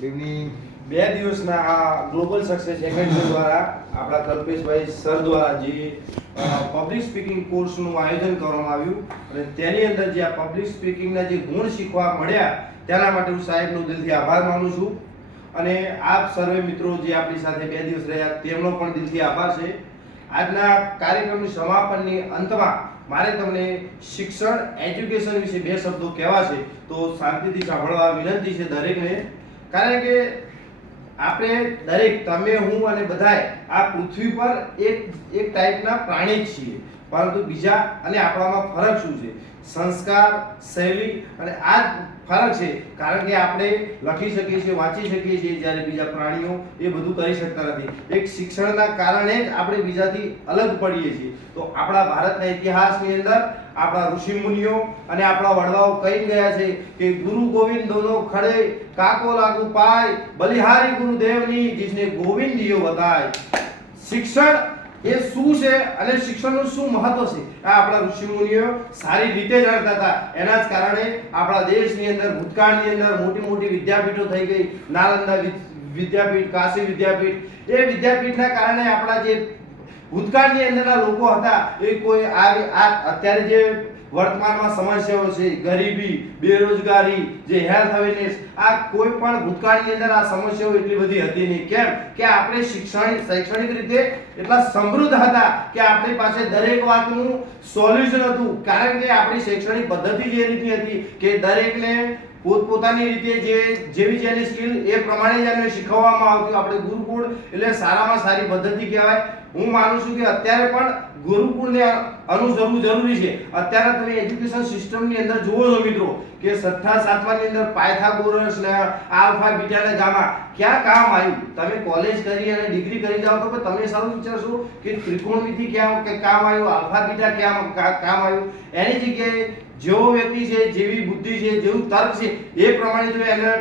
Good evening. 2 દિવસના આ global success academy દ્વારા આપણા કલ્પેશભાઈ સર દ્વારા જે પબ્લિક સ્પીકિંગ કોર્સનું આયોજન કરવામાં આવ્યું અને તેની અંદર જે આ પબ્લિક સ્પીકિંગના જે ગુણ શીખવા મળ્યા તેના માટે હું સાહેબનો દિલથી આભાર માનું છું અને આપ સર્વે મિત્રો જે આપણી સાથે 2 દિવસ રહ્યા તેમનો પણ દિલથી આભાર છે. આજના કાર્યક્રમની સમાપનની અંતમાં મારે તમને શિક્ષણ એજ્યુકેશન વિશે 2 શબ્દો કહેવા છે, તો શાંતિથી સાંભળવા વિનંતી છે દરેકને. કારણ કે આપણે દરેક, તમે, હું અને બધાય આ પૃથ્વી પર એક ટાઈપના પ્રાણી જ છીએ, પરંતુ બીજા અને આપણામાં ફરક શું છે? સંસ્કાર, શૈલી અને આ જ ફરક છે. કારણ કે આપણે લખી શકીએ છીએ, વાંચી શકીએ છીએ, જ્યારે બીજા પ્રાણીઓ એ બધું કરી શકતા નથી. એક શિક્ષણના કારણે જ આપણે બીજાથી અલગ પડીએ છીએ. તો આપણા ભારતના ઇતિહાસની અંદર આપણા ઋષિ મુનિઓ અને આપણા વડવાઓ કહી ગયા છે કે ગુરુ ગોવિંદ દોનો ખડે કાકો લાગુ પાય, બલિહારી ગુરુદેવની जिसने ગોવિંદ દિયો બતાય. શિક્ષણ એ શું છે અને શિક્ષણનું શું મહત્વ છે આ આપણા ઋષિ મુનિઓ સારી રીતે જાણતા હતા. એના જ કારણે આપણા દેશની અંદર ભૂતકાળની અંદર મોટી મોટી વિદ્યાપીઠો થઈ ગઈ. નાલંદા વિદ્યાપીઠ, કાશી વિદ્યાપીઠ. એ વિદ્યાપીઠના કારણે આપણા જે ભૂતકાળની અંદરના લોકો હતા એ કોઈ આ અત્યારે જે વર્તમાનમાં સમસ્યાઓ છે, ગરીબી, બેરોજગારી, જે હેલ્થ અવેરનેસ, આ કોઈ પણ ભૂતકાળની અંદર આ સમસ્યાઓ એટલી બધી હતી નહીં. કેમ કે આપણે શૈક્ષણિક રીતે એટલા સમૃદ્ધ હતા કે આપણી પાસે દરેક વાતનું સોલ્યુશન હતું. કારણ કે આપણી શૈક્ષણિક પદ્ધતિ જે રીતની હતી કે દરેકને પોતપોતાની રીતે જેવી જેની સ્કિલ એ પ્રમાણે જ એને શીખવવામાં આવતું. આપણે ગુરુકુળ એટલે સારામાં સારી પદ્ધતિ કહેવાય. હું માનું છું કે અત્યારે પણ ગુરુકુળને અનુસરવું જરૂરી છે. અત્યારે તમે એજ્યુકેશન સિસ્ટમની અંદર જુઓ છો મિત્રો કે 6થા 7માની અંદર પાયથાગોરસ ને આલ્ફા બીટા ને ગામા ક્યાં કામ આવ્યું? તમે કોલેજ કરી અને ડિગ્રી કરી જાઓ તો તમે સારું વિચારશો કે ત્રિકોણમિતિ ક્યાં કામ આવ્યું, આલ્ફા બીટા ક્યાં કામ આવ્યું? એની જગ્યાએ જેવો વ્યક્તિ છે, જેવી બુદ્ધિ છે, જેવું તર્ક છે, એ પ્રમાણે જો એને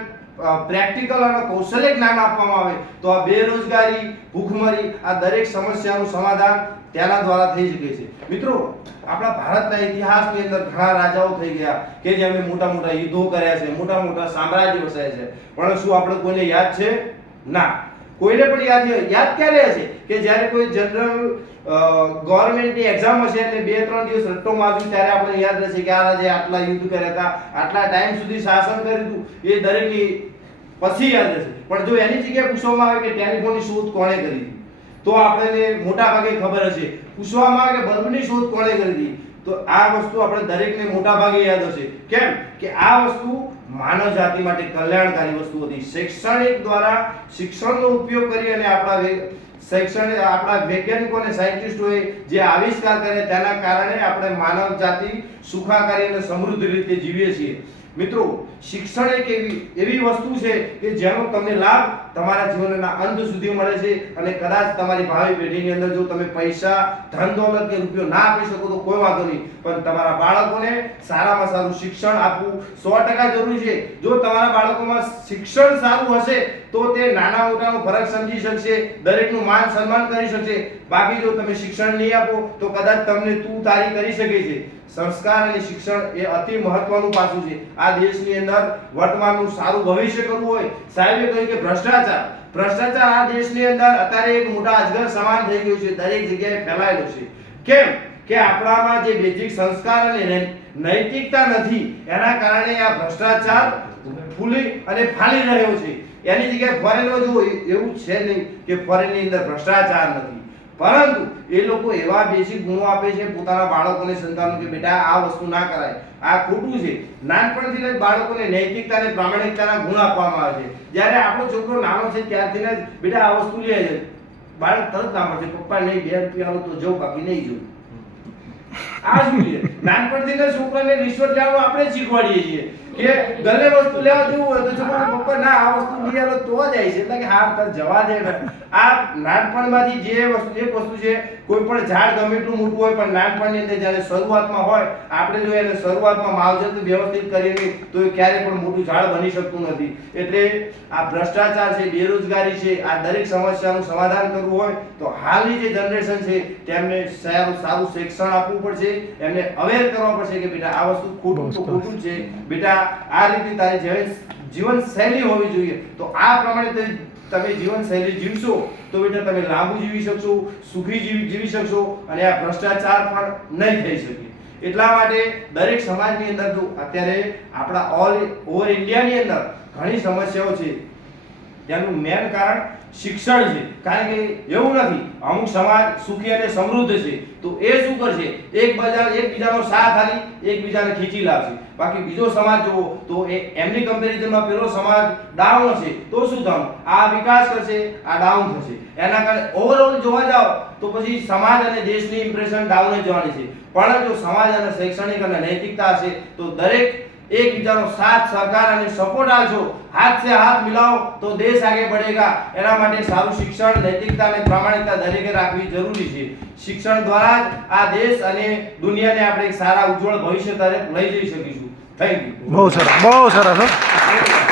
પ્રેક્ટિકલ અને કૌશલ્ય જ્ઞાન આપવામાં આવે તો આ બેરોજગારી, ભૂખમરી, આ દરેક સમસ્યાનું સમાધાન તેના દ્વારા થઈ શકે છે. મિત્રો, આપણા ભારતના ઇતિહાસની અંદર ઘણા રાજાઓ થઈ ગયા કે જેમણે મોટા મોટા યુદ્ધો કર્યા છે, મોટા મોટા સામ્રાજ્ય વસાયા છે, પણ શું આપણે કોઈને યાદ છે? ના, કોઈને પણ યાદ ક્યારે હશે કે જ્યારે કોઈ જનરલ ગવર્નમેન્ટની એક્ઝામ હશે અને 2-3 દિવસ રટ્ટો માર્યું ત્યારે આપણે યાદ રહેશે કે આ રાજાએ આટલા યુદ્ધ કર્યા હતા, આટલા ટાઈમ સુધી શાસન કર્યું હતું. એ દરેકની પછી યાદ રહેશે. પણ જો એની જગ્યાએ પૂછવામાં આવે કે ટેલિફોનની શોધ કોણે કરી હતી, તો આપણને મોટા ભાગે ખબર હશે. પૂછવામાં આવે કે બલ્બની શોધ કોણે કરી હતી, તો આ વસ્તુ આપણે દરેકને મોટા ભાગે યાદ હશે. કેમ કે આ વસ્તુ માનવ જાતિ માટે કલ્યાણકારી વસ્તુ હતી. શૈક્ષણિક દ્વારા શિક્ષણનો ઉપયોગ કરી અને આપણા વૈજ્ઞાનિકો અને સાયન્ટિસ્ટોએ જે આવિષ્કાર કર્યા તેના કારણે આપણે માનવ જાતિ સુખાકારી અને સમૃદ્ધ રીતે જીવીએ છીએ. મિત્રો, શિક્ષણ એક એવી વસ્તુ છે કે જેનો તમને લાભ તમારા જીવનના અંત સુધી મળે છે અને કદાચ તમારી ભાવિ પેઢીની અંદર જો તમે પૈસા, ધન દોલત કે રૂપિયો ના આપી શકો તો કોઈ વાંધો નહીં, પણ તમારા બાળકોને સારામાં સારું શિક્ષણ આપવું 100% જરૂરી છે. જો તમારા બાળકોમાં શિક્ષણ સારું હશે તો તે નાના મોટાનો ફરક સમજી શકશે, દરેકનું માન સન્માન કરી શકશે. બાકી જો તમે શિક્ષણ નહીં આપો તો કદાચ તમને તું તારી કરી શકે છે. સંસ્કાર અને શિક્ષણ એ અતિ મહત્વનું પાસું છે. આ દેશની અંદર વર્તમાનનું સારું ભવિષ્ય કરવું હોય, સાહેબે કહ્યું કે ભ્રષ્ટાચાર આ દેશની અંદર અત્યારે એક મોટા અજગર સમાન થઈ ગયું છે, દરેક જગ્યાએ ફેલાયેલો છે. કેમ કે આપણામાં જે બેઝિક સંસ્કાર અને નૈતિકતા નથી, એના કારણે આ ભ્રષ્ટાચાર ફૂલી અને ફાલી રહ્યો છે. એની જગ્યાએ ફોરેનમાં જો એવું છે નહીં કે ફોરેનની અંદર ભ્રષ્ટાચાર નથી, પરંતુ એ લોકો એવા બેસિક ગુણો આપે છે પોતાના બાળકોને, સંતાનો કે બેટા આ વસ્તુ ના કરાય, આ ખોટું છે. નાનપણથી જ બાળકોને નૈતિકતા અને પ્રામાણિકતાના ગુણ આપવામાં આવે છે. જ્યારે આપણો છોકરો નાનો છે ત્યારથી જ બેટા આ વસ્તુ લે છે, બાળક તરત ના મળશે, પપ્પા નહીં 2 રૂપિયા આલો તો જવું, બાકી નહીં જવું. આ શું છે? નાનપણથી જ છોકરાને રિશ્વત લેવાનું આપણે શીખવાડીએ છીએ કે ગલે વસ્તુ લેવા જવું હોય તો છોકરો પપ્પા ના આ વસ્તુ લઈ આલો તો જાય છે, એટલે કે હા તર જવા દે. આ નાનપણમાંથી જે વસ્તુ એક વસ્તુ છે, કોઈ પણ ઝાડ ગમે એટલું મોટું હોય પણ નાનપણની અંદર જ્યારે શરૂઆતમાં હોય, આપણે જો એને શરૂઆતમાં માવજત વ્યવસ્થિત કરીએ તો એ ક્યારે પણ મોટું ઝાડ બની શકતું નથી. એટલે આ ભ્રષ્ટાચાર છે, બેરોજગારી છે, આ દરેક સમસ્યાનું સમાધાન કરવું હોય તો હાલની જે જનરેશન છે તેમને સારું શિક્ષણ આપવું પડશે, એમને અવેર કરવા પડશે કે બેટા આ વસ્તુ ખોટું છે, બેટા આ રીતે તારી જીવનશૈલી હોવી જોઈએ. તો આ પ્રમાણે તમે જીવનશૈલી જીવશો તો બેટા તમે લાંબુ જીવી શકશો, સુખી જીવી શકશો અને આ ભ્રષ્ટાચાર પણ નહીં થઈ શકે. એટલા માટે દરેક સમાજની અંદર જો અત્યારે આપણા ઓવર ઇન્ડિયાની અંદર ઘણી સમસ્યાઓ છે, તેનું મેન કારણ શિક્ષણ છે. કારણ કે એવું નથી અમુક સમાજ સુખી અને સમૃદ્ધ છે તો એ શું કરશે, એકબીજાનો સાથ આપી એકબીજાને ખીચી લાવશે. બાકી બીજો સમાજ જુઓ તો એમની કમ્પેરિઝનમાં પેલો સમાજ ડાઉન હશે તો શું થવાનું, આ વિકાસ કરશે આ ડાઉન થશે. એના કારણે ઓવરઓલ જોવા જાઓ તો પછી સમાજ અને દેશની ઇમ્પ્રેશન ડાઉન જ જવાની છે. પણ જો સમાજ અને શૈક્ષણિક અને નૈતિકતા હશે તો દરેક એકબીજાનો સાથ સહકાર અને સપોર્ટ આપજો, હાથ સે હાથ મિલાઓ તો દેશ આગે बढ़ेगा. એના માટે સારું શિક્ષણ, નૈતિકતા અને પ્રામાણિકતા દરેકે રાખવી જરૂરી છે. શિક્ષણ દ્વારા જ આ દેશ અને દુનિયાને આપણે એક સારા ઉજ્જવળ ભવિષ્ય તરફ લઈ જઈ શકીશું. Thank you. બહુ સરસ.